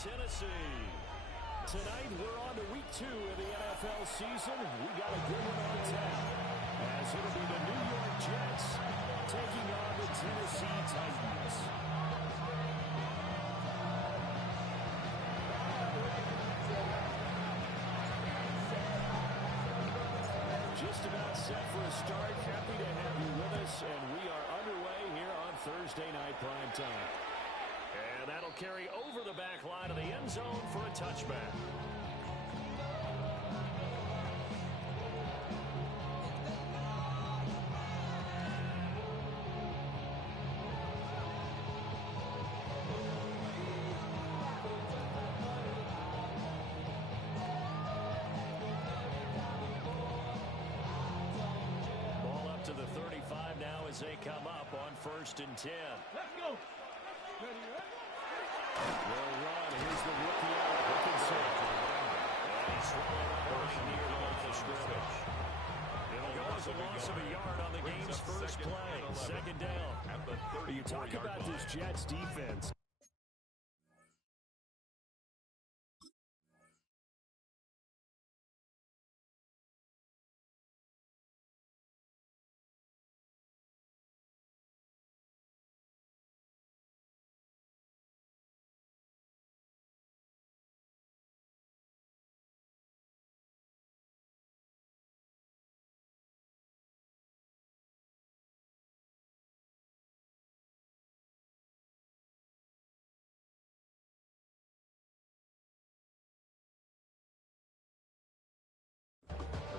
Tennessee. Tonight, we're on to week 2 of the NFL season. We got a good one on tap, as it'll be the New York Jets taking on the Tennessee Titans. Just about set for a start. Happy to have you with us, and we are underway here on Thursday Night Prime Time. And that'll carry over the back line of the end zone for a touchback. Ball up to the 35 now as they come up on 1st and 10. Let's go. Will run. Here's the rookie out of Dickinson. And he's swallowed up right near the line of scrimmage. It'll go as a loss of a yard on the game's first play. 2nd down. You talk about this Jets defense.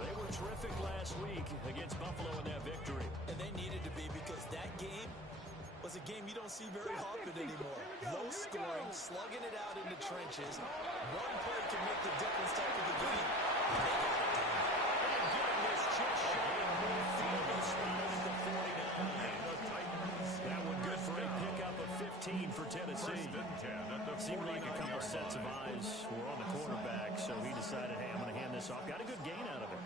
They were terrific last week against Buffalo in that victory. And they needed to be, because that game was a game you don't see very often anymore. Low scoring, slugging it out in the trenches. One play can make the difference type of the game. And they got it done. And getting this chest shot and more field goal spot at the 49. That one good for a pickup of 15 for Tennessee. Seemed like a couple sets of eyes were on the quarterback, so he decided, hey, I'm going to hand this off. Got a good gain out of it.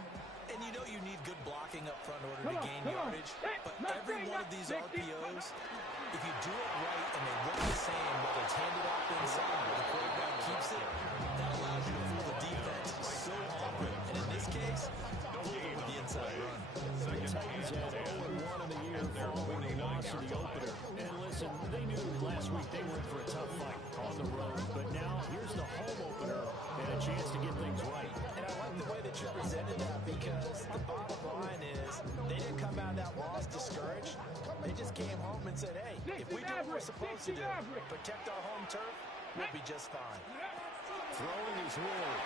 And you know you need good blocking up front in order to gain yardage. But every one of these RPOs, if you do it right and they look the same, whether it's handed off inside or the quarterback keeps it, that allows you to fool the defense so often. And in this case, fool it with the inside run. The Titans had 0-1 in the year following the loss in the opener. And listen, they knew last week they were in for a tough fight on the road. But now here's the home opener and a chance to get things right. And I like the way that you presented that, because the bottom line is they didn't come out of that loss discouraged. They just came home and said, hey, if we do what we're supposed to do, protect our home turf, we'll be just fine. Throwing his Ward.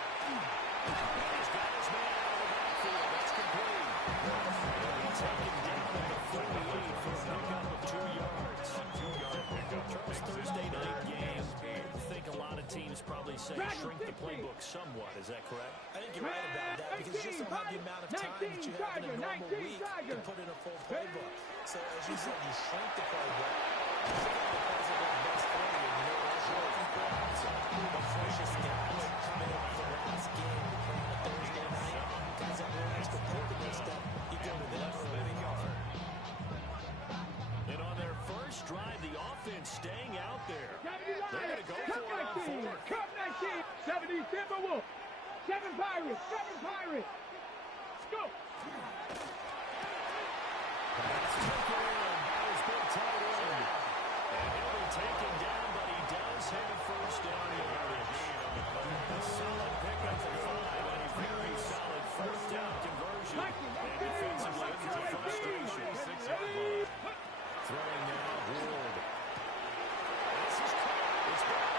He's got his man out of the backfield. That's complete. And he's taken down at the 38 for a pickup of 2 yards. First Thursday night game. I think a lot of teams probably say shrink the playbook somewhat. Is that correct? I think you're right about that, because you just don't have the amount of time that you have in a normal week to put in a full playbook. So as you said, you shrink the playbook. You figure out the plays that work best for you, and you know what you're looking for. The freshest guys coming off the last game, playing a Thursday night, guys that were an extra playbook step, you go to them early on. And on their first drive, the offense staying out there. They're going to go for it on 4th. Cup 19, 70 Timberwolves, 7 Pirates, 7 Pirates. Let's go. That's taken in by his big tight end. And he'll be taken down, but he does have first down yardage. A solid pickup for 5 and a very solid first down conversion. And defensively, it's a frustration. Throwing now, Ward. This is caught. It's back.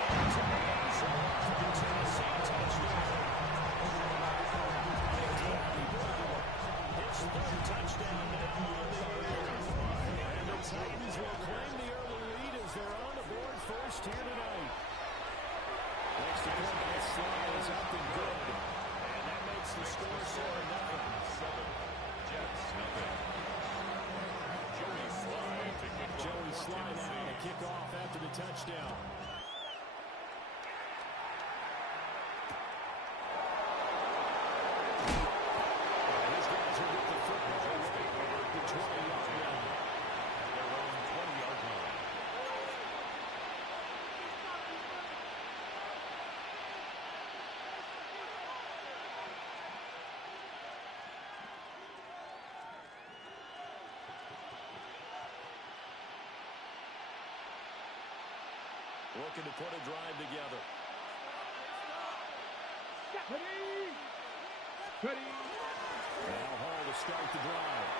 And into the end zone for the Tennessee touchdown. His 3rd touchdown now on the year. And the Titans will claim the early lead as they're on the board first here tonight. Next to quarterback Slye is up and good. And that makes the score 7-0. Jets, nothing. Joey Slye now to kick off after the touchdown. These guys will get the football at the 20-yard line. Their own 20-yard line. Looking to put a drive together. Ready. Now Hall to start the drive.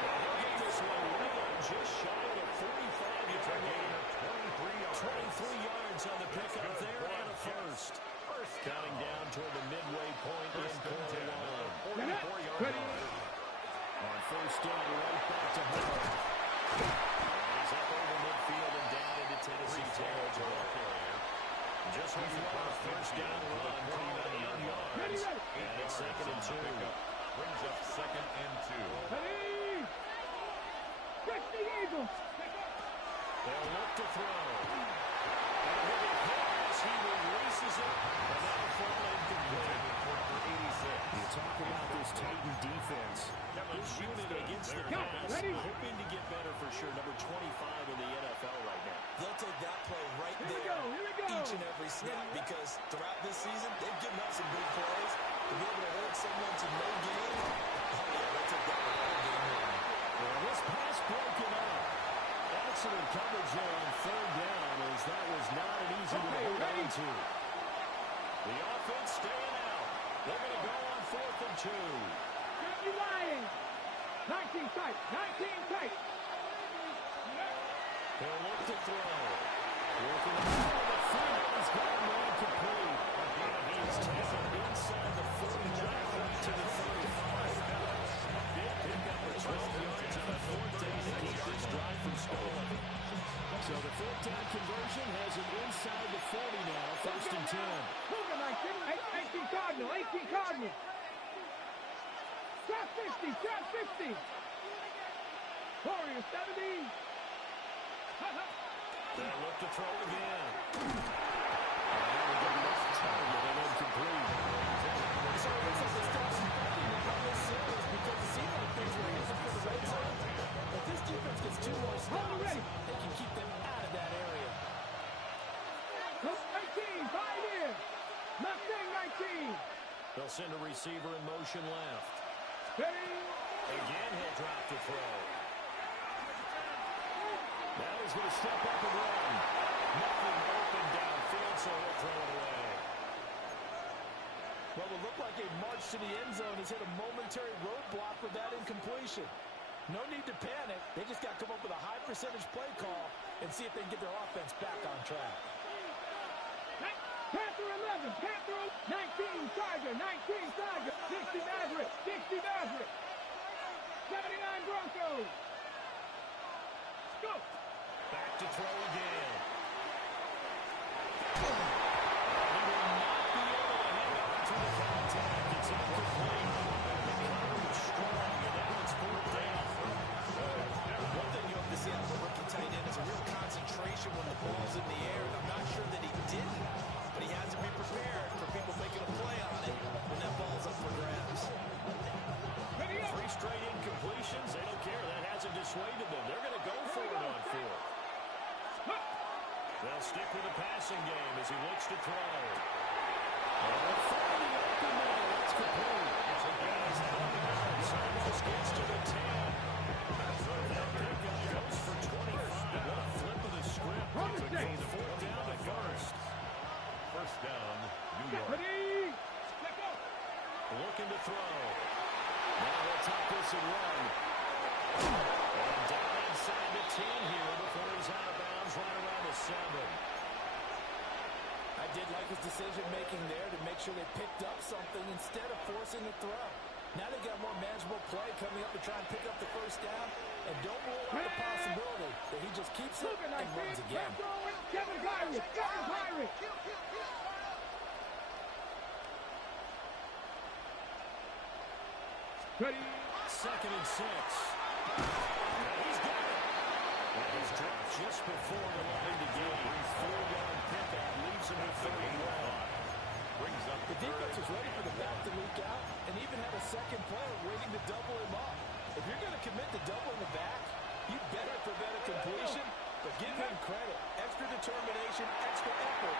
He'll get this one right just shy of a 45-yard gain. 23 yards on the pickup there and a first. Counting down toward the midway point in quarter one. 44 yards. On first down, right back to Hall. He's up over midfield and down into Tennessee territory. Just what you want, a first down run, 49 yards. And it's second and two. Brings up second and two. Ready. Catch the Eagles. They'll look to throw. And a heavy pass, he releases it. And that'll fall incomplete. You talk about this Titan defense. This unit against the pass, hoping to get better for sure. Number 25 in the NFL right now. They'll take that play right there each and every snap because throughout this season, they've given up some big plays. To be able to hold someone to no gain, oh yeah, they'll take that one all game long. Well, this pass broken up. Excellent coverage there on third down as that was not an easy one to hold on to. The offense staying out. They're going to go on 4th and 2. You're lying. 19 tight. 19 tight. They'll look to throw. Working the middle of the field. He's got him incomplete. He's taken inside the 49 to the 35. Big pickup for 12 yards on the 4th down to keep this drive from stalling. So the 4th down conversion has him inside the 40 now. 1st and 10. 18 Cardinal. 18 Cardinal. Trap 50. Trap 50. Warriors 70. They look to throw again. And they get left target and incomplete. So it looks like they start some fighting about this series because it seems like things were easy for the red zone. But this defense gets 2 more stops. They can keep them out of that area. 19, 5 here. Mustang 19. They'll send a receiver in motion left. Ready. Again, he'll drop to throw. Now he's going to step up and run. Nothing open downfield, so he'll throw it away. Well, it looked like a march to the end zone has hit a momentary roadblock with that incompletion. No need to panic. They just got to come up with a high percentage play call and see if they can get their offense back on track. Panther 11, Panther 19, Charger, 19, Charger, 60 Maverick, 60 Maverick, 79 Broncos. Go. Back to throw again. When the ball's in the air, and I'm not sure that he didn't, but he has to be prepared for people making a play on it when that ball's up for grabs. 3 straight incompletions. They don't care. That hasn't dissuaded them. They're going to go for it on 4th. They'll stick with the passing game as he looks to throw. Finding open man. That's complete. Almost gets to the 10. That pickup goes for 25. What a flip of the script. From the 4th down to 1st. First down, New York. Ready. Looking to throw. Now they'll tuck this and run. And down inside the 10 here before he's out of bounds right around the 7. I did like his decision-making there to make sure they picked up something instead of forcing the throw. Now they got more manageable play coming up to try and pick up the first down. And don't rule out the possibility that he just keeps it and runs again. Kevin Pyre. Kevin Pyre. Ready. 2nd and 6. He's got it. And he's dropped just before the line to gain. 4-yard pickup leaves him with 31. Brings up the defense was ready for the back to leak out and even had a second player waiting to double him up. If you're going to commit to doubling the back, you better prevent a completion, but give him credit. Extra determination, extra effort.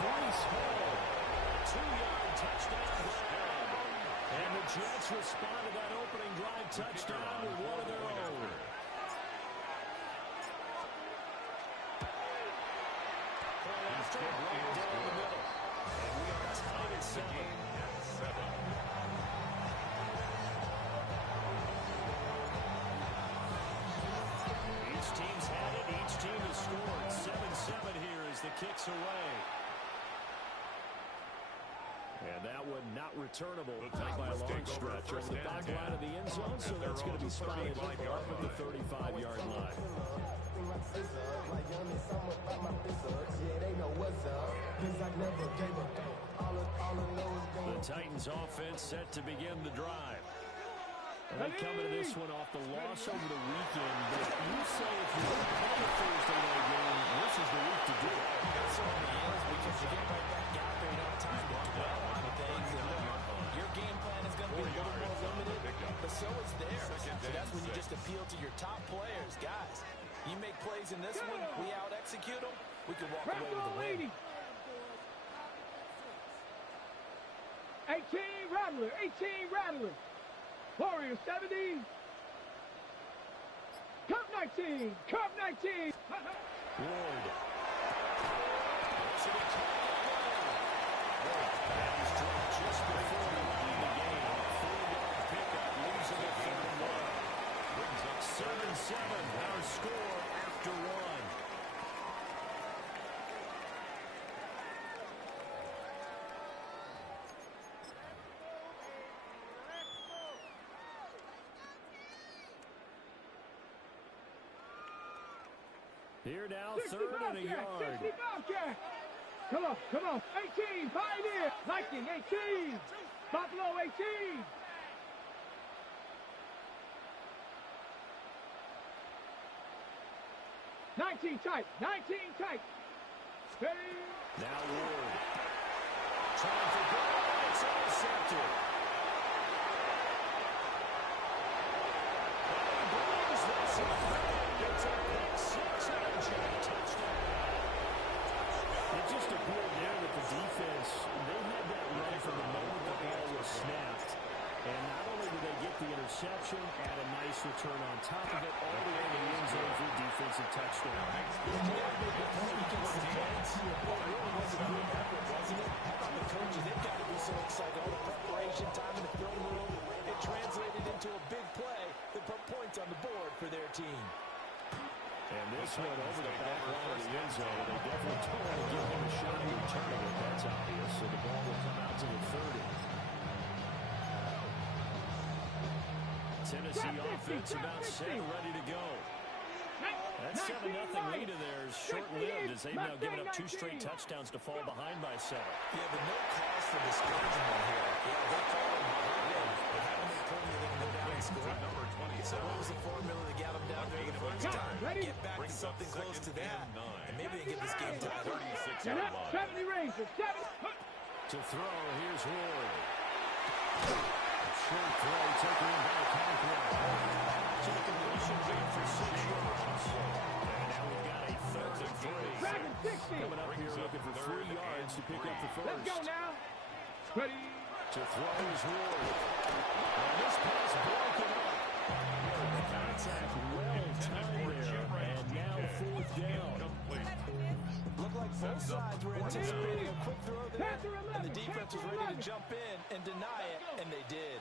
Bryce Hall, 2-yard touchdown grab. And the Jets respond to that opening drive touchdown with one of their own. straight right down the middle. And we are tied at 7. Each team's had it. Each team has scored. 7-7 here as the kick's away. And that one not returnable by a long stretch over the back line of the end zone, so that's going to be spotted up at the 35-yard line. The Titans offense set to begin the drive. And they come into this one off the loss over the weekend, but you say if you're going to play a Thursday night game, this is the week to do it. It certainly is, because you get right back out there, you don't have time to dwell on things. Your game plan is going to be a little more limited, but so is theirs. So that's when you just appeal to your top players. Guys, you make plays in this one, we out-execute them, we can walk away with a win. 18 Rattler, 18 Rattler. Warriors 70. Cup 19, Cup 19. Ward. He's dropped just before the line of the game. 4-yard pickup, losing it 31. Brings up 7-7, our score after 1. Here now, 3rd and a yard. 60 Bobcat. Come on, come on. 18, Pioneer. Viking, 18. Buffalo, 18. Tight, 19 tight. Ready? Now Ward. Trying for goal. It's intercepted. Brings this one. Gets a pick six and a touchdown. It just appeared there that the defense, they had that run from the moment the ball was snapped. And not only did they get the interception, add a nice return on top of it, all the way to the end zone for a defensive touchdown. The coaches, they've got to be so excited. All the preparation, time in the film room, it translated into a big play that put points on the board for their team. And this one over the back line of the end zone. They definitely don't want to give him a shot at returning it. That's obvious. So the ball will come out to the 30. Tennessee offense about set, ready to go. That 7-0 lead of theirs short-lived as they've now given up 2 straight touchdowns to fall behind by 7. Yeah, but no cause for discouragement here. Yeah, they're falling behind. They haven't been putting them down and score. So what was the formula that got them down there the first time? Get back to something close to that, and maybe they get this game tied. 70 Rangers, 7. To throw, here's Ward. Short throw, taken in by Conklin. To the completion, good for 6 yards. And now we've got a 3rd and 3. Dragon 60. Coming up here looking for 3 yards to pick up the first. Let's go now. Ready. To throw is Ward. And this pass broken up. The contact well timed there. And now 4th down. Looked like both sides were anticipating a quick throw there, and the defense was ready to jump in and deny it, and they did.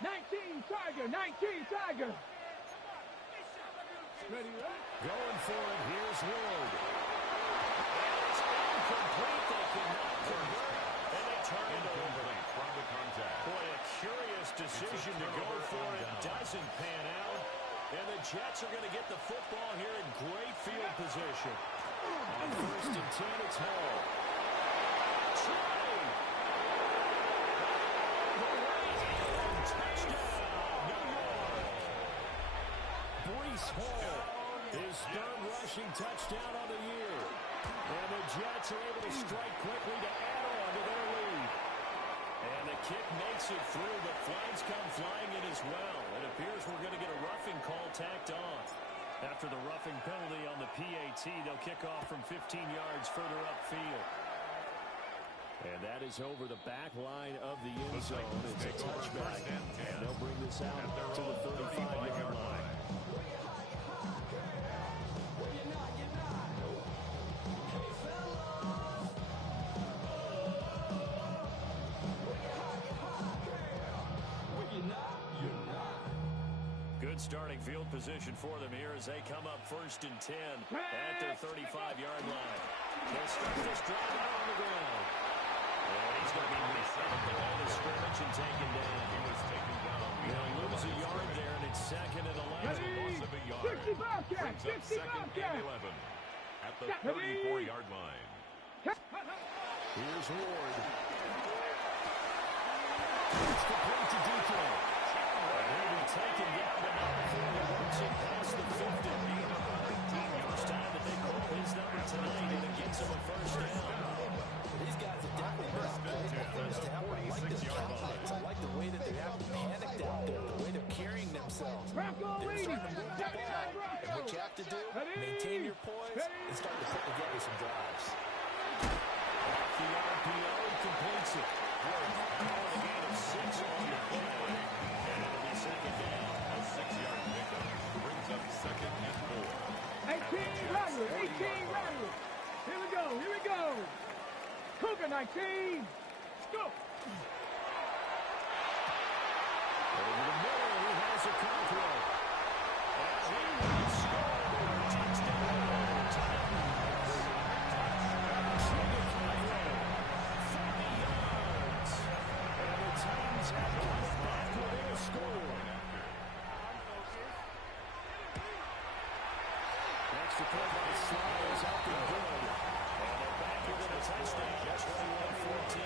19 Tiger, 19 Tiger. Ready, right? Going for it, here's Ward. And it's incomplete, they cannot convert, and they turn it over. From the contact. Boy, a curious decision to go for it, doesn't pan out, and the Jets are going to get the football here in great field position. On 1st and 10, it's Hall. Trey! Touchdown, New York! Breece Hall, his 3rd rushing touchdown on the year. And the Jets are able to strike quickly to add on to their lead. And the kick makes it through, but flags come flying in as well. It appears we're going to get a roughing call tacked on. After the roughing penalty on the PAT, they'll kick off from 15 yards further upfield. And that is over the back line of the end zone. It's a touchback. And they'll bring this out to the 35-yard line. Good starting field position for them here as they come up 1st and 10 at their 35-yard line. They'll start this drive out on the ground. And he's going to be missed at the line of scrimmage and taken down. He was taken down. They'll lose a yard there, and it's 2nd and 11. Loss of a yard. 50 Bobcats, Brings up 50 2nd and Bobcats. 11 at the 34-yard line. Here's Ward. It's complete to DK. And he'll be taken down, but not before he works it past the 50. First time that they call his number tonight, and it gets him a 1st down. These guys are definitely not playing the first half. I like this confidence. I like the way that they haven't panicked out there, the way they're carrying themselves. They're starting to move the ball. And what you have to do, maintain your poise and start to put together some drives. The RPO completes it. Ward for the gain of 6 on the play. And it'll be 2nd down. A 6-yard pickup brings up 2nd and 4. 18 Rodgers, 18 Rodgers. Here we go, here we go. Cougar 19. Go. Over the middle, he has a control. And he will score. Touchdown, Titans. Jimmy Conroy, 40 yards. And the Titans have come back with a score. Next to play by Sly is out the good. And they're back within a touchdown. 21-14.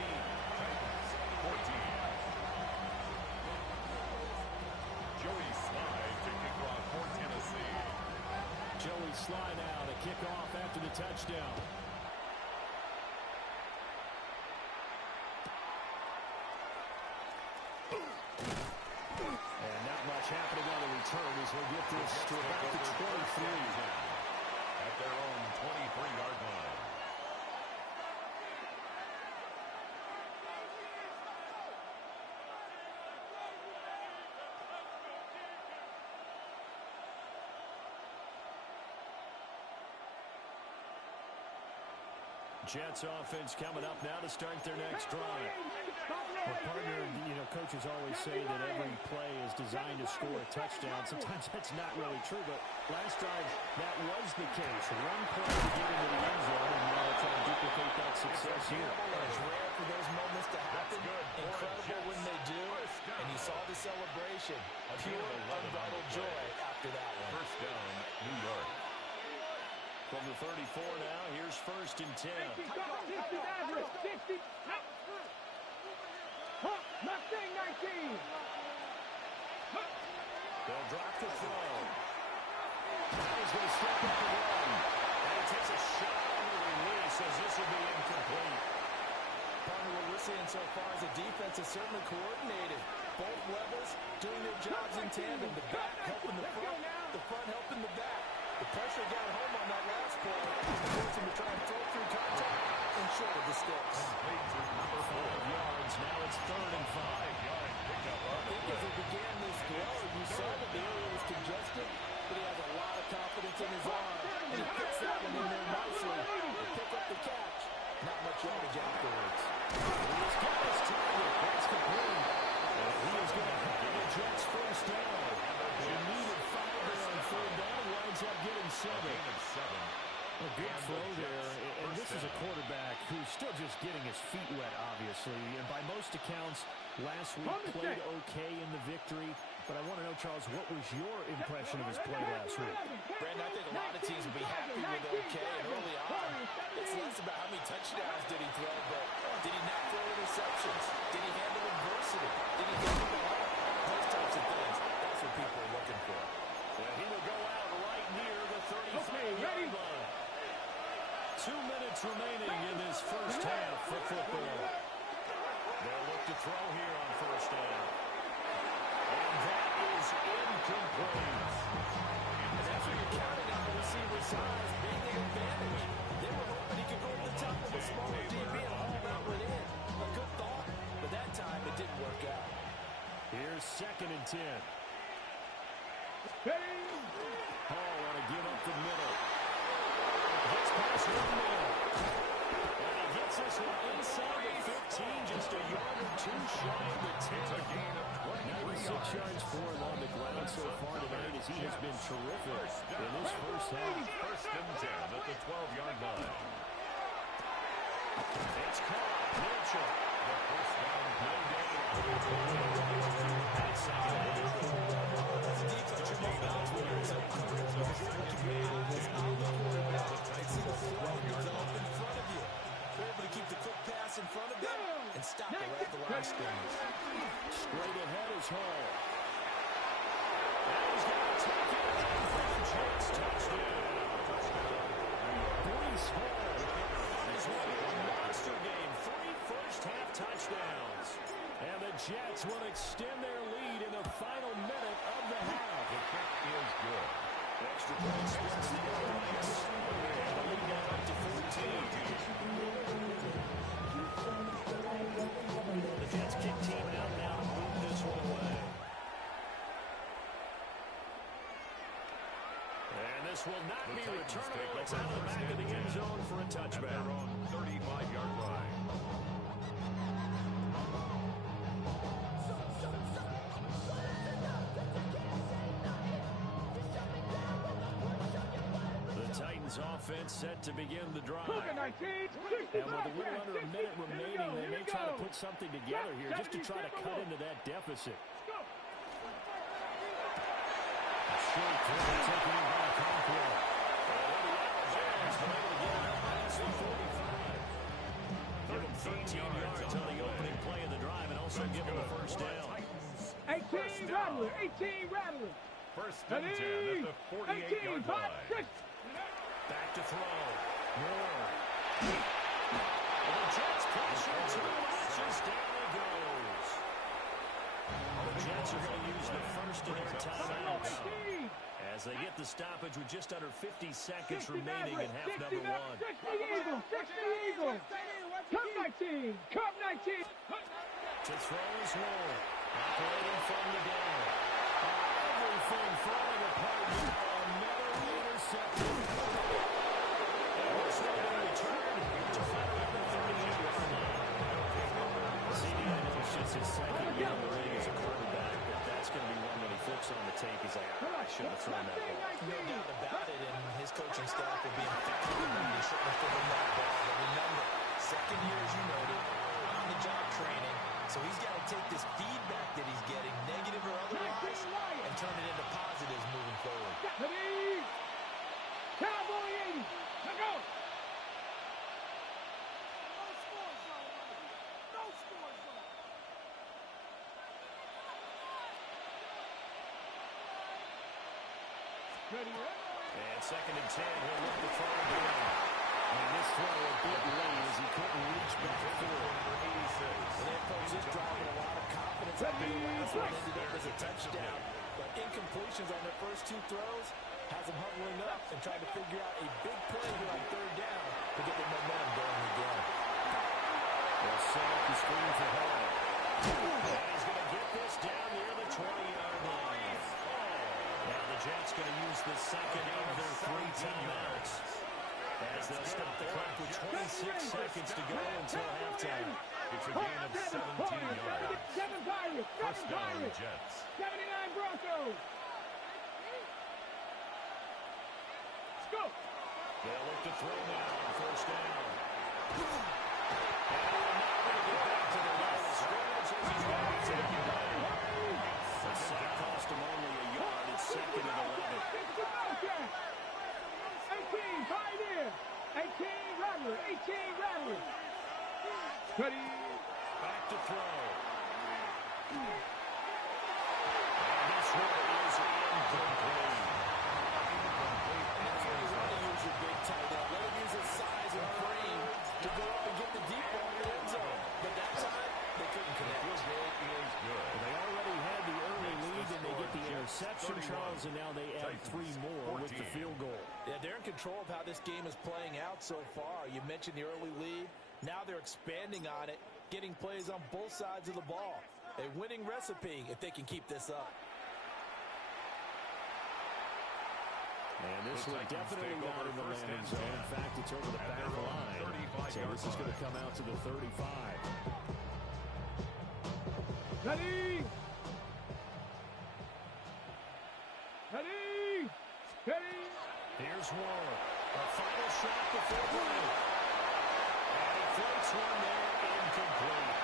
14. Joey Slye to kick off for Tennessee. Joey Sly now to kick off after the touchdown. And not much happening on the return as we'll get this to about the 23. At their own 23-yard line. Jets offense coming up now to start their next drive. Well, partner, coaches always say that every play is designed to score a touchdown. Sometimes that's not really true, but last drive, that was the case. One play to get into the end zone, and now they're trying to duplicate that success here. It's rare for those moments to happen. Incredible when they do. And you saw the celebration. Pure, unbridled joy after that one. First down, New York. From the 34 now, here's 1st and 10. 60 Maverick, 60. Mustang 19. They'll drop the throw. Now he's going to step up and run. And he takes a shot on the release as this will be incomplete. Partner, what we're seeing so far is the defense is certainly coordinated. Both levels doing their jobs in tandem. The back helping the front helping the back. The pressure got home on that last play. Forced him to try and throw through contact and short of the sticks. Number 5 yards. Now it's 3rd and 5. I think as he began this throw, you saw that the area was congested, but he has a lot of confidence in his arm, and he puts that one in there nicely to pick up the catch. Not much yardage afterwards. He's got his target. That's complete. And he is going to have the Jets 1st down. They needed 5 there on 3rd down. Winds up getting 7. A good throw there, and this is a quarterback who's still just getting his feet wet, obviously. And by most accounts, last week played okay in the victory. But I want to know, Charles, what was your impression of his play last week? Brandon, I think a lot of teams will be happy with okay. And early on, it's less about how many touchdowns did he throw, but did he not throw interceptions? Did he handle adversity? Did he handle the ball? Those types of things. That's what people are looking for. And he will go out right near the 35-yard line. 2 minutes remaining in this first half for football. They'll look to throw here on 1st down. And that is incomplete. And that's what you're counting on the receiver's size, being the advantage. They were hoping he could go over the top of a smaller DB and haul that one in. A good thought, but that time it didn't work out. Here's 2nd and 10. Hall want to give up the middle. Gets past one man. And he gets this one inside the 15, just a yard or two shy of the 10. 96 yards for him on the ground so far tonight as he has been terrific in this first half. First and 10 at the 12-yard line. It's caught. Mitchell. The first down, no gain. And second and 12. That's a defense you're moving out to where it's a coverage zone. What you can do is out of the quarterback. See the throwing zone in front of you. They're able to keep the quick pass in front of them and stop it right at the line of scrimmage. Straight ahead is Hall. And he's going to take it in for the Jets touchdown. Breece Hall. He's running a monster game. 3 first-half touchdowns. And the Jets will extend their lead in the final minute of the half. The kick is good. Extra point splits the Alliance. And the lead now up to 14. The Jets kick team out now to move this one away. And this will not be returnable. It's out of the back of the end zone for a At touchback. their own 35-yard line. The Titans offense set to begin the drive. Cougar 19, And with a little under a minute remaining, they may try to put something together here just to try to cut into that deficit. Short throw taken in by Conklin. Give him 13 yards on the opening play of the drive and also give him a first down. 18 Rattler, 18 Rattler. First and 10 at the 48-yard line. Back to throw. Moore. And the Jets pressure 2 matches. Down he goes. The Jets are going to use the first of their timeouts as they get the stoppage with just under 50 seconds remaining in half number 1. 60 Eagles, 60 Eagles. Cup 19, Cup 19. To throw is Moore. Operating from the down. Everything falling apart now. Another interception. And this one will return to fire at the 38-yard line. CD, I know it's just his second year in the league as a quarterback, but that's going to be one when he flips on the tape. He's like, I should have thrown that ball. No doubt about it, and his coaching staff will be emphatic about it, trying to throw him that ball. But remember, second year, as you noted, on-the-job training, so he's got to take this feedback that he's getting, negative or otherwise, and turn it into positives moving forward. Cowboy 80. Let's go. And second and 10, he'll look to throw again. And this throw a bit late as he couldn't reach back for it. And their coach is driving a lot of confidence out there. The last one ended up as a touchdown. But incompletions on their first 2 throws has them huddling up and trying to figure out a big play here on third down to get their momentum going again. They'll set up the screen for Hall. And he's going to get this down near the 20-yard line. Now the Jets going to use the second of their 3 timeouts as they'll stop the clock with 26 seconds to go until halftime. It's a gain of 17 yards. 7 Pirates, 7 First down, Pirates. Jets. 79 Broncos. Let's go. They'll look to throw now on first down. And they're not going to get back to the line of scrimmage as he's going to be taken away. The sack cost him only a yard. It's second and 11. 18 Pioneer. 18 Rattler, 18 Rattler. Ready. Back to throw. And this one is incomplete. That's where you want to use your big tight end. Let him use his size and frame to go up and get the deep ball in the end zone. But that time, they couldn't connect. Field goal is good. They already had the early lead, and they get the interception, Charles, and now they add 3 more with the field goal. Yeah, they're in control of how this game is playing out so far. You mentioned the early lead. Now they're expanding on it, getting plays on both sides of the ball. A winning recipe if they can keep this up. And this one definitely not in the landing zone. In fact, it's over the back line. So this is going to come out to the 35. Ready? Ready? Ready? Here's Moore. A final shot before break. And he floats one there, incomplete.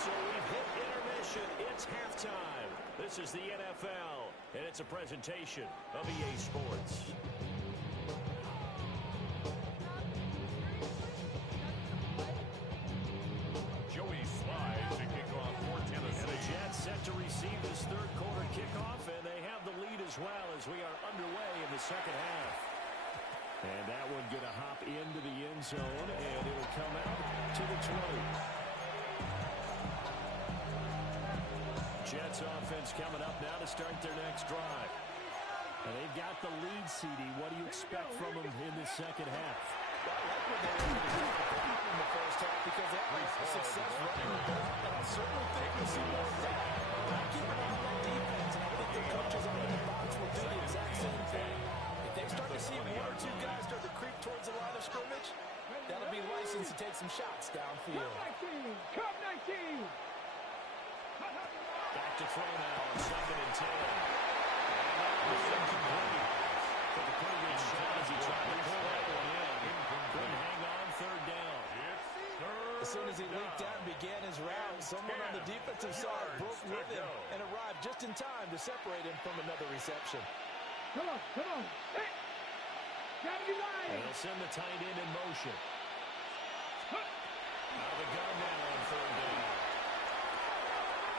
So we've hit intermission. It's halftime. This is the NFL, and it's a presentation of EA Sports. Joey slides to kick off for Tennessee. And the Jets set to receive this third quarter kickoff, and they have the lead as well as we are underway in the second half. And that one going to hop into the end zone, and it'll come out to the 20. Jets offense coming up now to start their next drive. And they've got the lead, CD. What do you expect from them in the second half? I like what they were able to do in the first half because they had success running the ball, and I certainly think we'll see more of that. I'm keeping an eye on that defense, and I think the coaches out in the box will do the exact same thing. If they start to see one or two guys start to creep towards the line of scrimmage, that'll be license to take some shots downfield. Cup 19! Back to throw now on 2nd and 10. And that was incomplete. Took a pretty good shot as he tried to pull that one in. Couldn't hang on, 3rd down. As soon as he leaped out and began his route, someone on the defensive side broke with him and arrived just in time to separate him from another reception. Come on, come on. Hey! Gravity line! And they'll send the tight end in motion. Out of the gun now on 3rd down.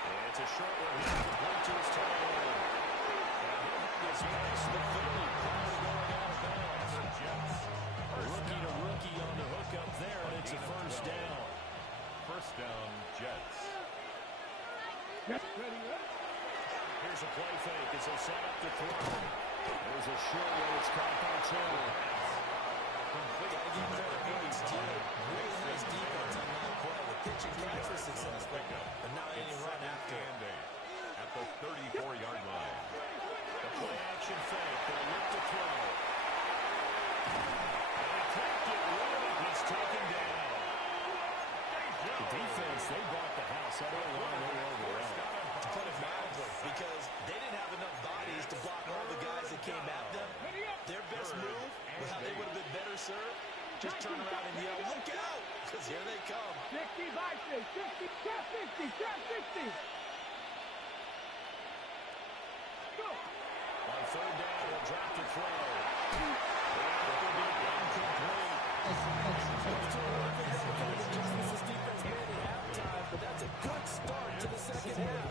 And it's a short one here. Complete to his tight end. And he'll have this pass to Philly prior to going out of bounds. Rookie to rookie on the hook up there, and it's a 1st down. 1st down, Jets. Ready, Here's a play fake as they set up to throw. There's a short one. It's caught by Taylor. Gotta give credit where it's due. Really nice defense on that play. The pitching catch was successful, but not any run after. At the 34-yard line. The play action fake. They'll look to throw. And he can't get rid of it. He's taken down. The defense, they brought the house. That O-line, they were overall. Put it mildly, because they didn't have enough bodies to block all the guys that came at them. Their best move, was how they would have been better served, just turn around and yell, look out, because here they come. 60 by 6, 60, trap 60, trap 60. Go. On 3rd down, he'll drop to throw. That will be incomplete. This defense made at halftime, but that's a good start to the second half.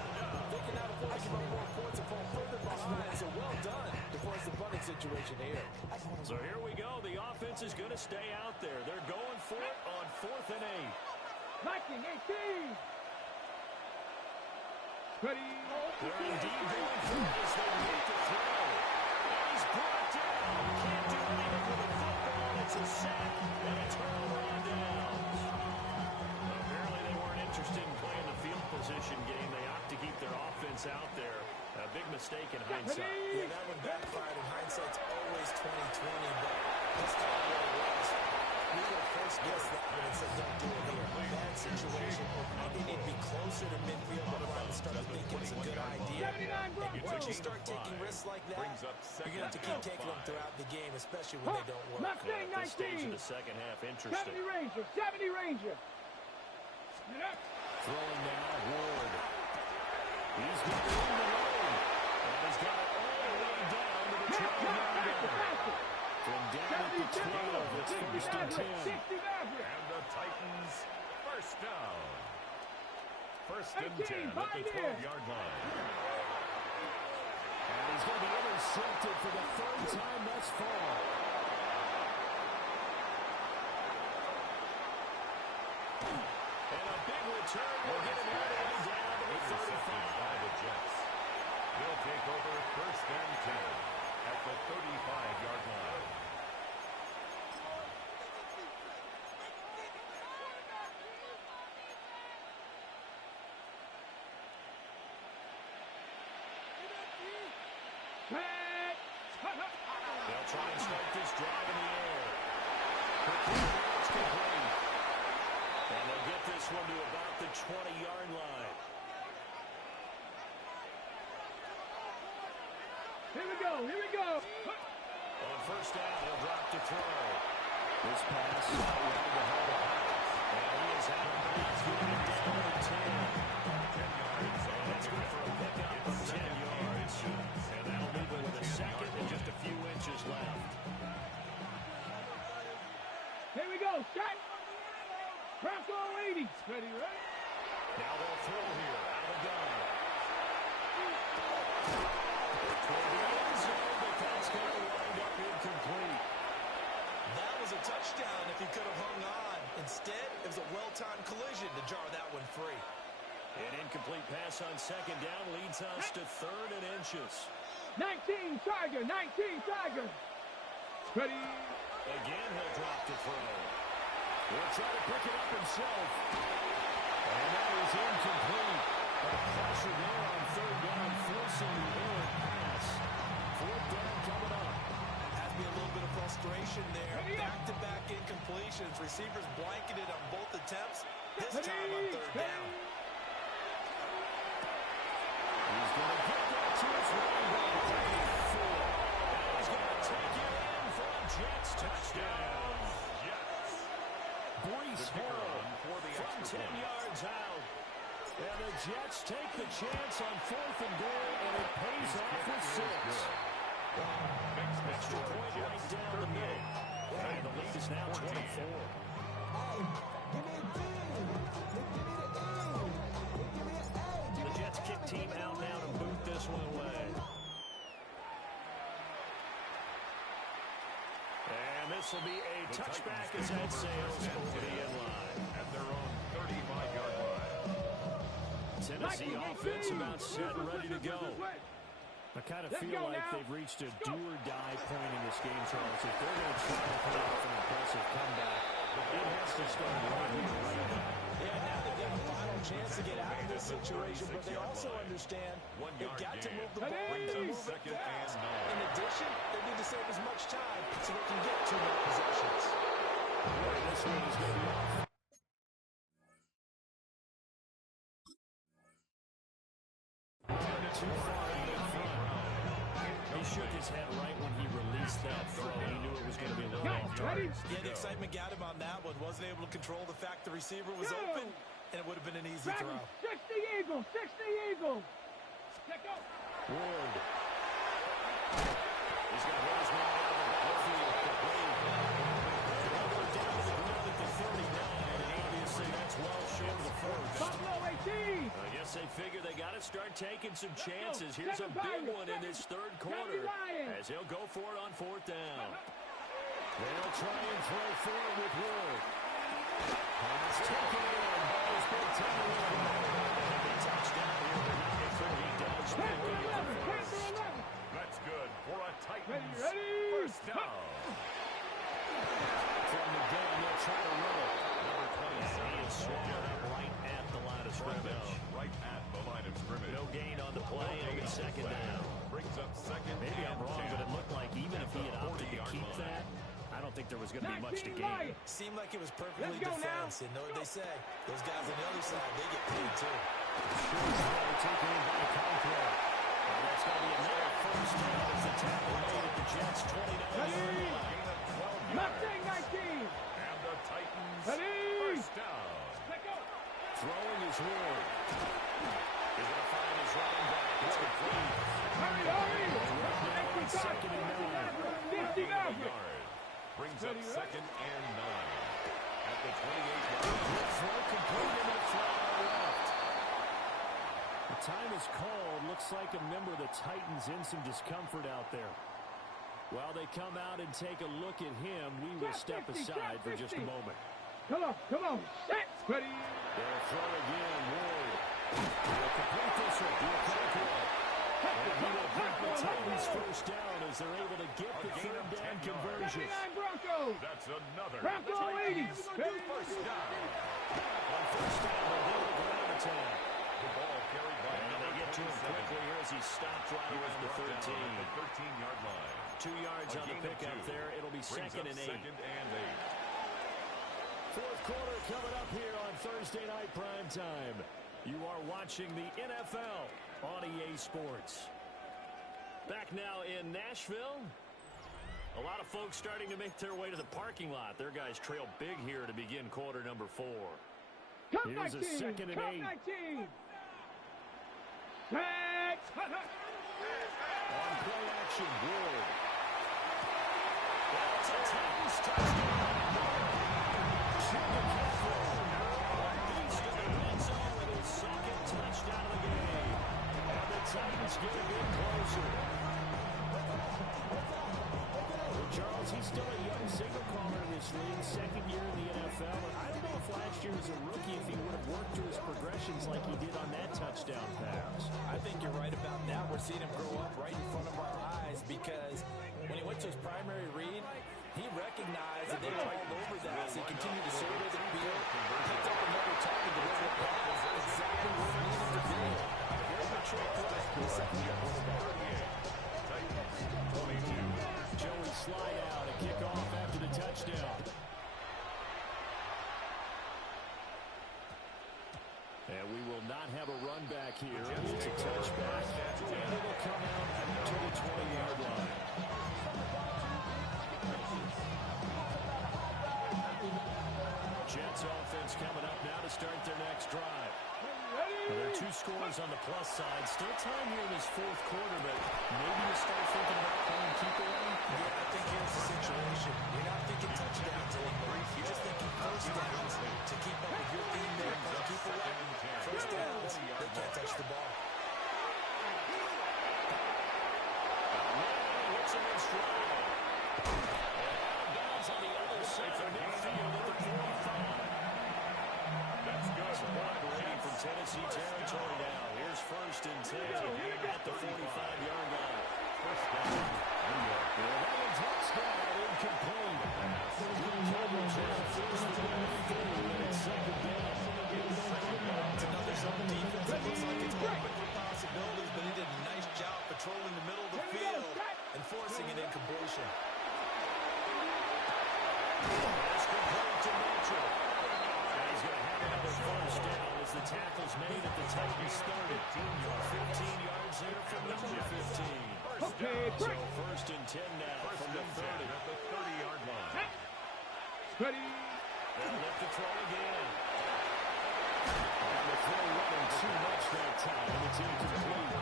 They can now afford to give up more points and fall further behind, so well done to force the punting situation here. So here we go. The offense is going to stay out there. They're going for it on 4th and 8. Viking 18. Ready. They're indeed going for it as they look to throw. And he's brought down. Can't do anything with the football. It's a sack and a turnover on downs. Apparently they weren't interested in playing the field position game. They opt to keep their offense out there. A big mistake in hindsight. Yeah, that one backfired, and hindsight's always 20/20, but this time what it was. We would have first guessed that one and said, don't do it here. Bad situation. They need to be closer to midfield, but Ryan started thinking it's a good idea. And once you start taking risks like that, you're going to have to keep taking them throughout the game, especially when they don't work. Mustang This stage of 19. the second half, interesting. 70 Ranger, 70 Ranger. Throwing now, Ward. He's got it in the road. And he's got it all the way down to the 12-yard line. From down at the 12, it's 1st and 10. 60 Maverick. And the Titans, 1st down. 1st and 10 at 18, the 12-yard line. And he's going to be intercepted for the 3rd time thus far. And a big return will get him all the way down to the 35. By the Jets. He'll take over 1st and 10 at the 35-yard line. They'll try and start this drive in the air. It's complete. And they'll get this one to about the 20-yard line. Here we go. Here we go. On first down, he'll drop to throw. This pass right to the hole. And he is out of bounds, getting it down to 10. 10 yards. And that's good for a pickup of 10 yards. And that'll leave it with a second and just a few inches left. Here we go. Shot. Bronco 80. Ready, ready. Now they'll throw here out of the gun. Toward the end zone, but that's going to wind up incomplete. That was a touchdown if he could have hung on. Instead, it was a well-timed collision to jar that one free. An incomplete pass on second down leads us to 3rd and inches. 19 Tiger. 19 Tiger. Ready. Again, he'll drop to throw. He'll try to pick it up himself. And that is incomplete. But pressure there on 3rd down, forcing the errant pass. 4th down coming up. Has to be a little bit of frustration there. Back-to-back incompletions. Receivers blanketed on both attempts. This time on 3rd down. He's going to get that to his running back. And he's going to take it in for a Jets touchdown. Jets. Breece Hall for the from extra 10 point. yards out. And the Jets take the chance on 4th and goal, and it pays off with 6. Extra point right down the middle. And the lead is now 24. The Jets kick team out now to boot this one away. And this will be a touchback as that sails over the end line. At their own 35-yard line. Tennessee offense about set and ready to go. I kind of feel like they've reached a do-or-die point in this game, Charles. If they're going to try to pull off an impressive comeback, it has to start right here, right now. Yeah, now they get a final chance to get out of this situation, but they also understand they've got to move the ball and move it fast. In addition, they need to save as much time so they can get 2 more possessions. This one is going to be off. Too far out in front. He shook his head right when he released that throw. He knew it was going to be a little off target. Yeah, the excitement got him on that one. Wasn't able to control the fact the receiver was open, and it would have been an easy throw. 60 Eagles. 60 Eagles. Check out. Ward. He's got his man out of the field. Down to the ground at the 39, and obviously that's well short of the first. Buffalo 18. I guess they figure they got to start taking some chances. Here's a big one in this 3rd quarter as he'll go for it on 4th down. They'll try and throw for it with Ward. Pass taken in by his big tight end. A touchdown here tonight. He does pick up. That's good for a Titans Ready. first down. From the gun, they'll try to run it. Number 27. He is swallowed up right at the line of scrimmage. Right at the line of scrimmage. No gain on the play. It'll be 2nd down. Brings up 2nd. Maybe I'm wrong, but it looked like even if he had opted to keep that, I don't think there was going to be much to gain. Seemed like it was perfectly Let's go now. defense. And know what they say? Those guys on the other side, they get paid too. Taken in by Conklin. And that's going to be another first down as the tackle made at the Jets' 29-yard line. Mustang 19. And the Titans Ready. first down. Let go. Throwing is Ward. He's going to find his running back. It's complete. Hurry, hurry. Now on 2nd and 9. 50 Maverick. Yard. Brings up Ready, 2nd and 9. At the 28-yard line. Good throw complete into the flat on the left. The time is called. Looks like a member of the Titans in some discomfort out there. While they come out and take a look at him, we will step aside for just a moment. Come on, come on. Set. Ready. They'll throw again. Ward. They'll complete this one. He'll Conklin. And he will break the Titans first down as they're able to get the 3rd down conversion. 79 Broncos. That's another Bronco 80. Titans Ready. first down. On first down, they'll go to the ground attack. The ball carried by And they get to him quickly here as he stops right around the 13. The 13-yard line. 2 yards on the pickup there. It'll be 2nd and 8. 2nd and 8. 4th quarter coming up here on Thursday night primetime. You are watching the NFL on EA Sports. Back now in Nashville. A lot of folks starting to make their way to the parking lot. Their guys trail big here to begin quarter number 4. Here's a 2nd and 8. 19. Set. On play action, Ward. That's a Titans touchdown. Beast in the red zone with his 2nd touchdown of the game. And the Titans get a bit closer. Charles, he's still a young signal caller in this league, 2nd year in the NFL. And I don't know if last year as a rookie, if he would have worked through his progressions like he did on that touchdown pass. I think you're right about that. We're seeing him grow up right in front of our eyes because when he went to his primary read, he recognized that they were all over that. So he continued to survey the field, picked up another target to deliver the pass. Exactly what he needed to do. Very mature play for the second-year quarterback. Joey slide out, a kickoff after the touchdown. And we will not have a run back here. It's a touchback, and it will come out to the 20-yard line. Jets offense coming up now to start their next drive. Well, there are 2 scores on the plus side. Still time here in this 4th quarter, but maybe you start thinking about playing keep away. Yeah, I think here's the situation. You're not thinking touchdowns anymore. You're just thinking first downs to keep up with your team there. Keep away. First downs, they can't touch the ball. Hits him in stride. And bounds on the other side of midfield at the 45. That's good. So operating from Tennessee territory now. Here's 1st and 10 at the 45-yard line. First down. Another touchdown, incomplete. Coverage now forced to go through, and it's 2nd down. It's another zone defense. It looks like it's open for possibilities, but he did a nice job patrolling the middle of the field and forcing an incompletion. That's complete to Mitchell. And he's going to have another 1st down as the tackle's made at the Titans' 30. 15 yards there from number 15. So 1st and 10 now from the 30. At the 30-yard line. Ready. They'll lift the throw again. And the throw running too much that time, and it's incomplete.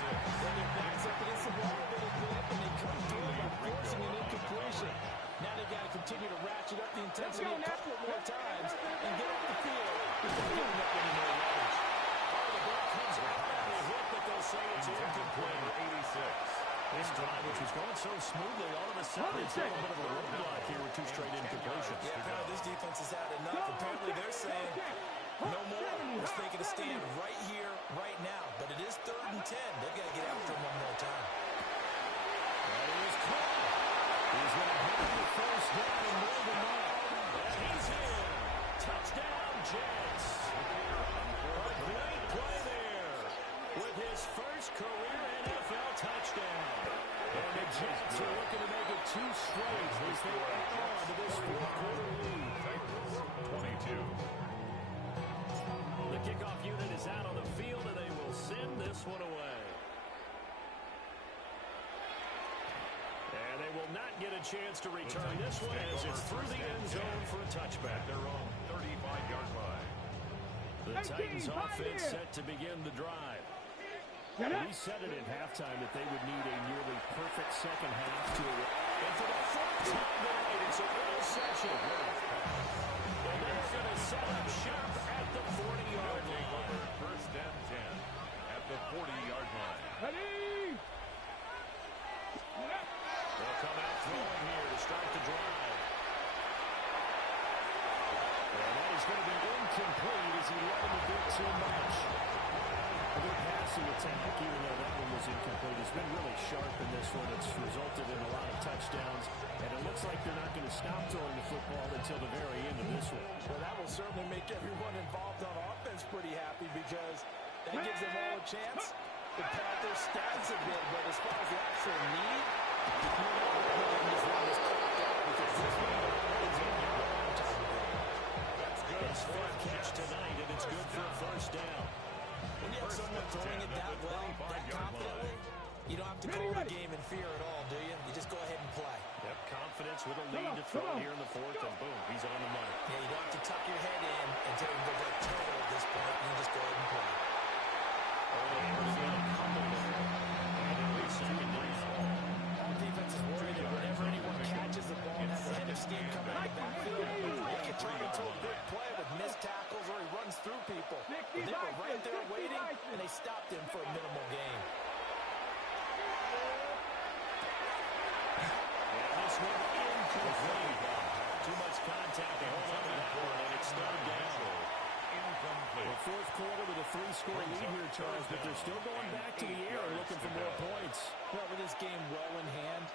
When their backs up against the ball a little bit, and they come through by forcing an incompletion. Now they've got to continue to ratchet up the intensity a couple more times and get off the field without giving up any more yards. The ball comes out on the hit, but they'll say it's incomplete. 86. This drive, which was going so smoothly, all of a sudden it's a little bit of a roadblock here with 2 straight incompletions. Yeah, apparently this defense has had enough. Apparently they're saying no more. We're taking a stand right here, right now. But it is 3rd and 10. They've got to get after him one more time. That is caught. He's going to have the 1st down and move him up. And he's in. Touchdown, Jets. A great play there with his 1st career NFL touchdown. And the Jets are looking to make it 2 straight as they add on to this 4th quarter lead. 22. The kickoff unit is out on the field, and they will send this one away. And they will not get a chance to return this one as it's through the end zone for a touchback. Their own 35-yard line. The Titans offense set to begin the drive. We said it at halftime that they would need a nearly perfect second half to... And for the 4th time tonight, it's a interception. And they're going to set up shop at the 40-yard line. 1st and 10 at the 40-yard line. Ready. They'll come out throwing here to start the drive. And that is going to be incomplete as he let him a bit too much. Their passing attack, even though that one was incomplete, has been really sharp in this one. It's resulted in a lot of touchdowns, and it looks like they're not going to stop throwing the football until the very end of this one. Well, that will certainly make everyone involved on offense pretty happy because that gives them all a chance to pad their stats a bit. But as far as the actual need, you're not going to let this one just clock out because this one is in your own time. That's good. It's 5th catch tonight, and it's good for a 1st down. When you have someone throwing it that well, that confidently, you don't have to call Jets with a lead to throw here in the fourth, and boom, he's on the money. Yeah, you don't have to tuck your head in and take a good turtle at this point. You can just go ahead and play. All defense is worried that whenever anyone catches the ball and has a head of steam coming out of the backfield, it can turn into a big play with missed tackles or he runs through people. But they were right there waiting, and they stopped him for a minimal gain. This one incomplete. Too much contact to hold on to that one, and it's third down. Incomplete. The fourth quarter with a 3-score lead here, Charles, but they're still going back to the air and looking for more points. Well, with this game well in hand,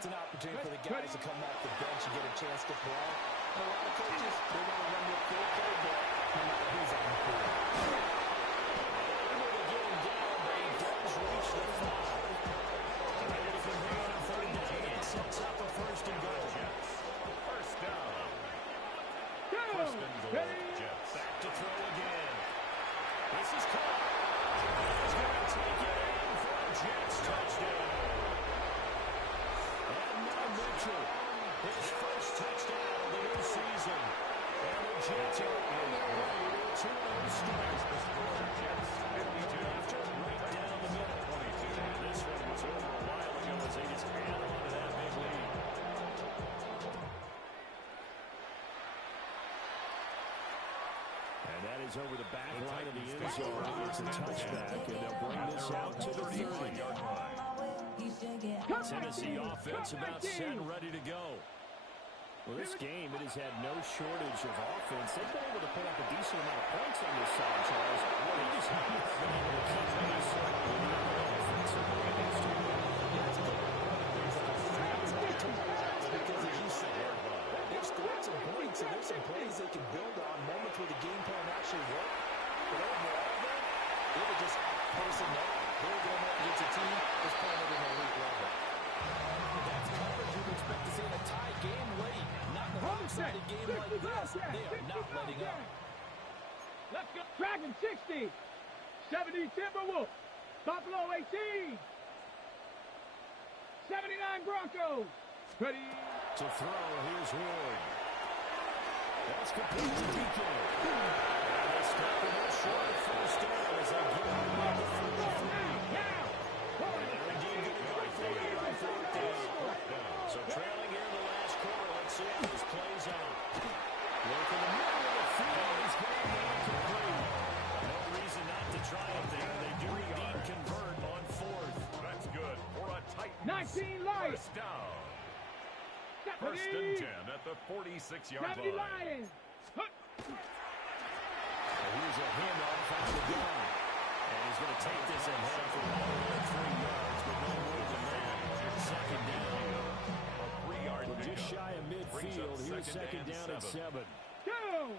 it's an opportunity for the guys to come off the bench and get a chance to play. And a lot of coaches, they want to run their full playbook no matter who's on the field. Able to get him down, but he does reach the 5. Ready to bring on a third down. It sets up a first and goal. First down. First and goal, Jets. Back to throw again. This is caught. He's going to take it in for a Jets touchdown. And now Mitchell, his first touchdown of the new season. And the Jets are on their way to a 2-0 start. The score, Jets 52. After right down the middle. 22. This one was over a while ago as they just held on to that big lead. And that is over the back line of the end zone. It's a touchback, and they'll bring this out to the 30-yard line. Tennessee offense about set and ready to go. Well, this game, it has had no shortage of offense. They've been able to put up a decent amount of points on this side, Charles. They just haven't been able to keep pace with the offensive against them. Because as you said, they've scored some points, and there's some plays they can build on, moments where the game plan actually worked. But overall, they were just personnel. They were going up against a team that's playing at an elite level. That's coverage you would expect to see in a tie game late. Not in a one-sided game like this. They are not letting up. Let's go. Dragon 60. 70 Timberwolves. Buffalo 18. 79 Broncos. Ready. To throw, here's Ward. That's complete to DK. And they stop him up short of first down as they get him back to 43. Now. They're indeed going to go for it on fourth down. So trailing here in the last quarter, let's see how this plays out. Work in the middle of the field. He's going to incomplete. No reason not to try it there. They do indeed convert on fourth. That's good for a Titans. 19 Lions. First down. First and 10 at the 46-yard 70 line. Lions. Here's a handoff out of the gun. And he's going to take this ahead for 3 yards, but no more than that. Second down. A 3-yard Well, just pickup. shy of midfield. Here's second down at 7. Go.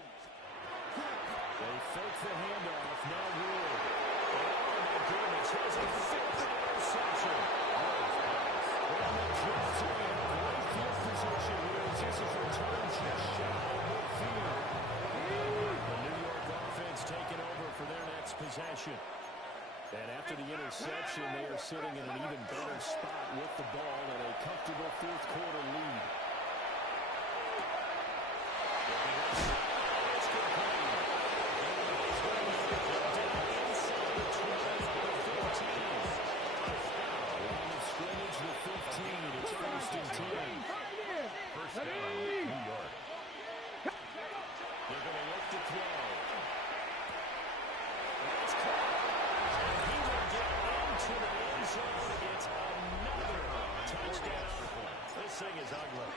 They fake the handoff. Now Ward. Oh, my goodness. Here's a 5th interception. And the Jets are in great field position here. This is return just shy of midfield. The New York offense taking over for their next possession. And after the interception, they are sitting in an even better spot with the ball and a comfortable fourth quarter lead. It's complete. He's going to knock it down inside the 12 to the 15. Line of scrimmage, the 15. It's first and 10. First down, New York. They're going to look to throw. That's caught. And he will get into the end zone. It's another touchdown. This thing is ugly.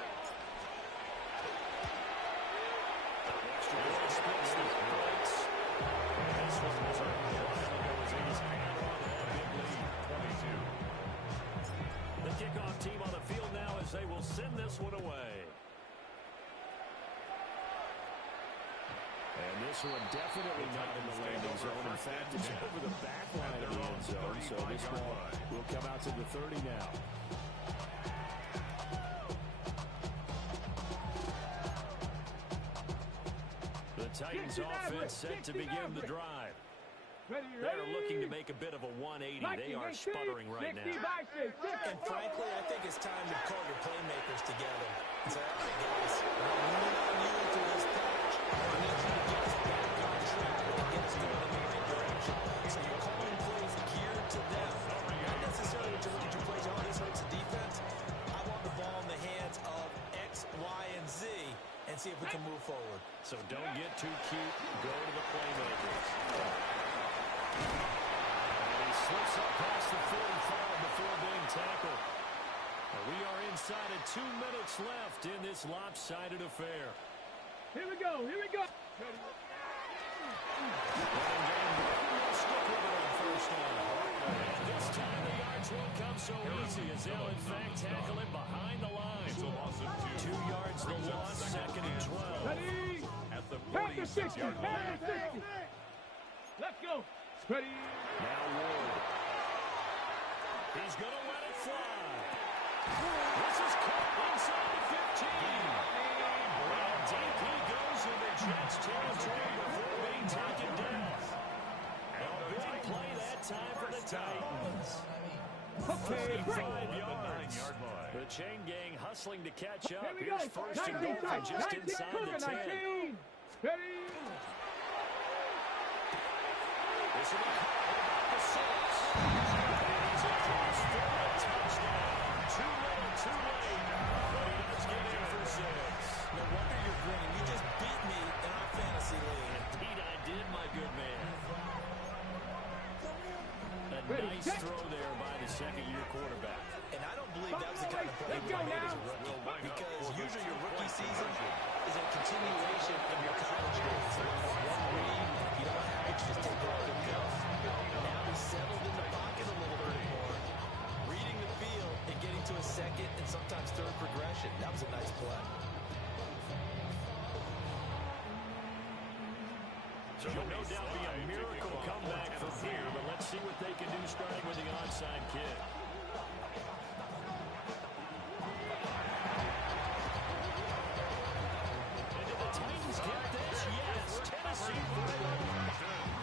Extra point splits the points. This one was a while ago as he just hammered on that big lead. 22. The kickoff team on the field now as they will send this one away. And this one definitely not in the landing zone. In fact, it's over the back line of the end zone. So this ball will come out to the 30 now. The Titans offense set to begin the drive. They're looking to make a bit of a 180. They are sputtering right now. And frankly, I think it's time to call your playmakers together and say, all right, guys, we're leaning on you through this patch. I need you to get us back on track and get us going in the right direction. So you're calling plays geared to them. Not necessarily what you look at your plays, oh, this hurts the defense. I want the ball in the hands of X, Y, and Z and see if we can move forward. So don't get too cute. Go to the playmakers. And he slips up past the 45 before being tackled. And we are inside of 2 minutes left in this lopsided affair. Here we go. Here we go. Stick with it on first down. And this time the yards won't come so easy as they'll in fact tackle him behind the line. It's a loss of 2. 2 yards the loss, second and 12. Ready. At the Panther 60. 46-yard line. Panther 60. Let's go. Ready. Now Ward. He's going to let it fly. This is caught inside the 15. And deep he goes in the Jets territory before being taken down. A big play that time for the Titans. Okay, break. 5 yards. 9-yard line. The chain gang hustling to catch up. Here we go. Here's first and goal 19 from just 19 inside the 10. 19. Ready. This will be caught by the 6. He's across for a touchdown. Too little, too late. But he does get in for 6. No wonder you're green. You just beat me in our fantasy league. Indeed I did, my good man. A nice throw there by the second-year quarterback. And I don't believe that was the kind of play he made as a rookie. Because usually your rookie season is a continuation of your college days. One read, you don't have it, you just take it off and go. Now he's settled in the pocket a little bit more, reading the field and getting to a second and sometimes third progression. That was a nice play. So it will no doubt be a miracle comeback from here, but let's see what they can do starting with the onside kick. And did the Titans get this? Yes. Tennessee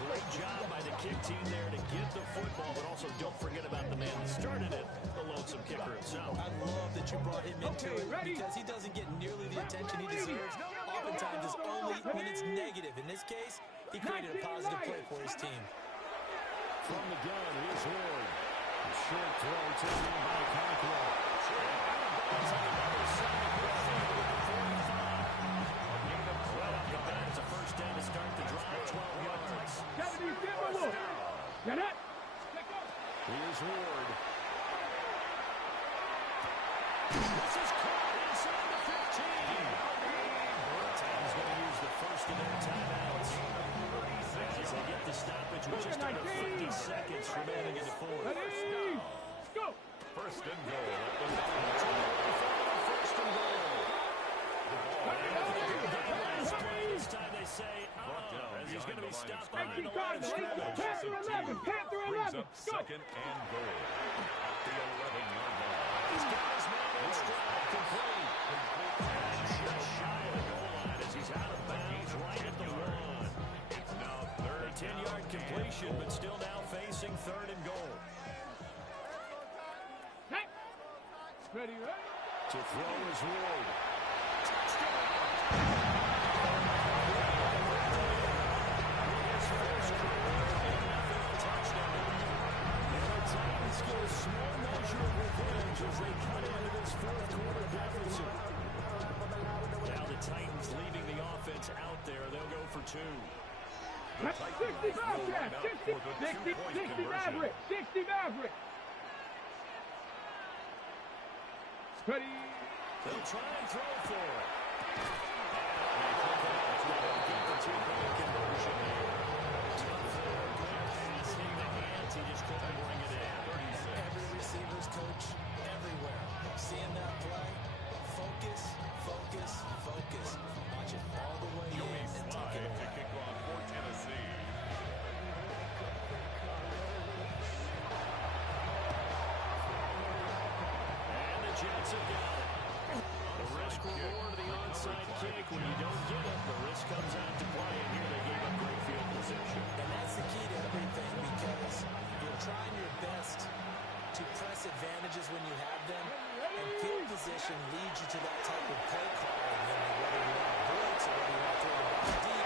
great job by the kick team there to get the football, but also don't forget about the man that started it, the lonesome kicker himself. I love that you brought him into it because he doesn't get nearly the attention he deserves. Oftentimes it's only when it's negative. In this case, he created a positive play for his team. From the gun, here's Ward. A short throw taken by Conklin. Right off the bat, it's a first down to start the drive, 12 yards. Get it. Here's Ward. This is caught inside the 15. The Titans going to use the first of their timeouts as they get the stoppage with just under 50 seconds remaining in the fourth. Ready. Go. First and goal at the 9. First and goal. This time they say, as he's going to be stopped behind the line of scrimmage. Panther 11. Panther Brings 11. up second and goal at the 11-yard line. He's got his man in stride, complete. Just shy of the goal line as he's out of bounds right at the 1. It's now third. A 10-yard completion, but still now facing third and goal. Hey. Ready, ready. To throw is Ward. Titans get a small measure of revenge as they cut into this fourth quarter deficit. Now the Titans leaving the offense out there. They'll go for 2. 60 Bobcat. 60 Maverick. 60 Maverick. Ready. They'll try and throw for it. Get the two-point conversion here. Passing the hands, he just couldn't bring it in. Every receiver's coach everywhere. Seeing that play, focus, focus, focus. Watch it all the way Joey in and tuck Slye it to away. kick off for Tennessee. And the Jets have got it. The risk reward of the onside kick. When you don't get it, the risk comes out to play. And here they gave up great field position. And that's the key to everything because you're trying your best to press advantages when you have them and position leads you to that type of play calling. I mean, whether you want to blitz or whether you want to throw the ball deep,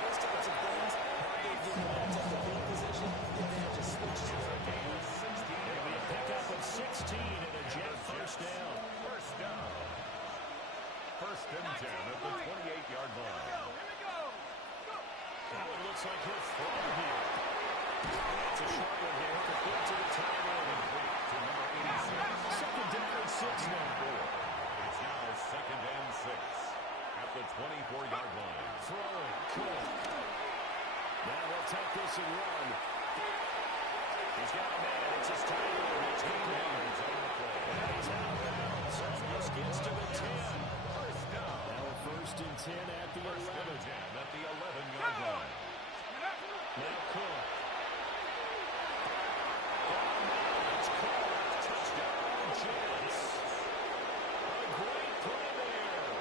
those types of things, now they've given them to the field position, the advantage is switched to their game. Maybe a pickup of 16 and a Jet first down. First down. First and 10 at the 28-yard line. Now it looks like he'll throw here. That's a short one here. Complete to the tight end. To number 86. Second down and 6 now. It's now second and 6 at the 24-yard line. Throwing. Cook. Now he'll take this and run. He's got a man. It's his tight end. 18 yards on the play. And he's out of bounds. Almost gets to the 10. First down. Now a first and 10 at the First 11. and 10 at the 11-yard line. Now Cook. It's caught. Touchdown, Jets. A great play there.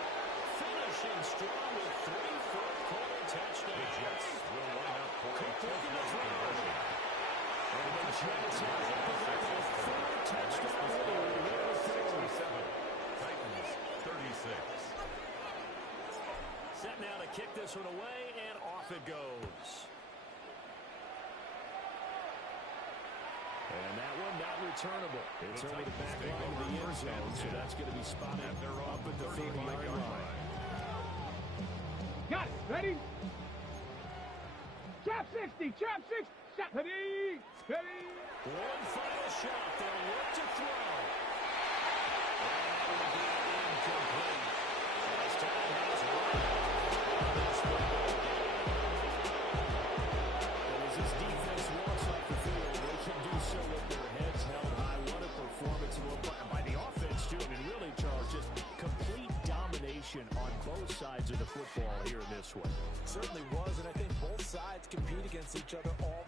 Finishing strong with 3 fourth-quarter touchdowns. The Jets will line up for a Cook looking to two-point throw. conversion. And the Jets have opened up a 4-touchdown lead here in the fourth. 67. Titans 36. Set now to kick this one away, and off it goes. And that one not returnable. It's over the back line of the end zone, so that's going to be spotted And they're up off at the the 30-yard 35-yard line. Got it. Ready? Trap 60. Trap 6. Shot. Ready. Ready. One final shot. They'll look to throw. And that will be incomplete. This time has run out this football game. And as his defense walks off the field, they can do so with their heads held high. What a performance by the offense, too. I mean, really, Charles, just complete domination on both sides of the football here in this one. Certainly was, and I think both sides compete against each other all the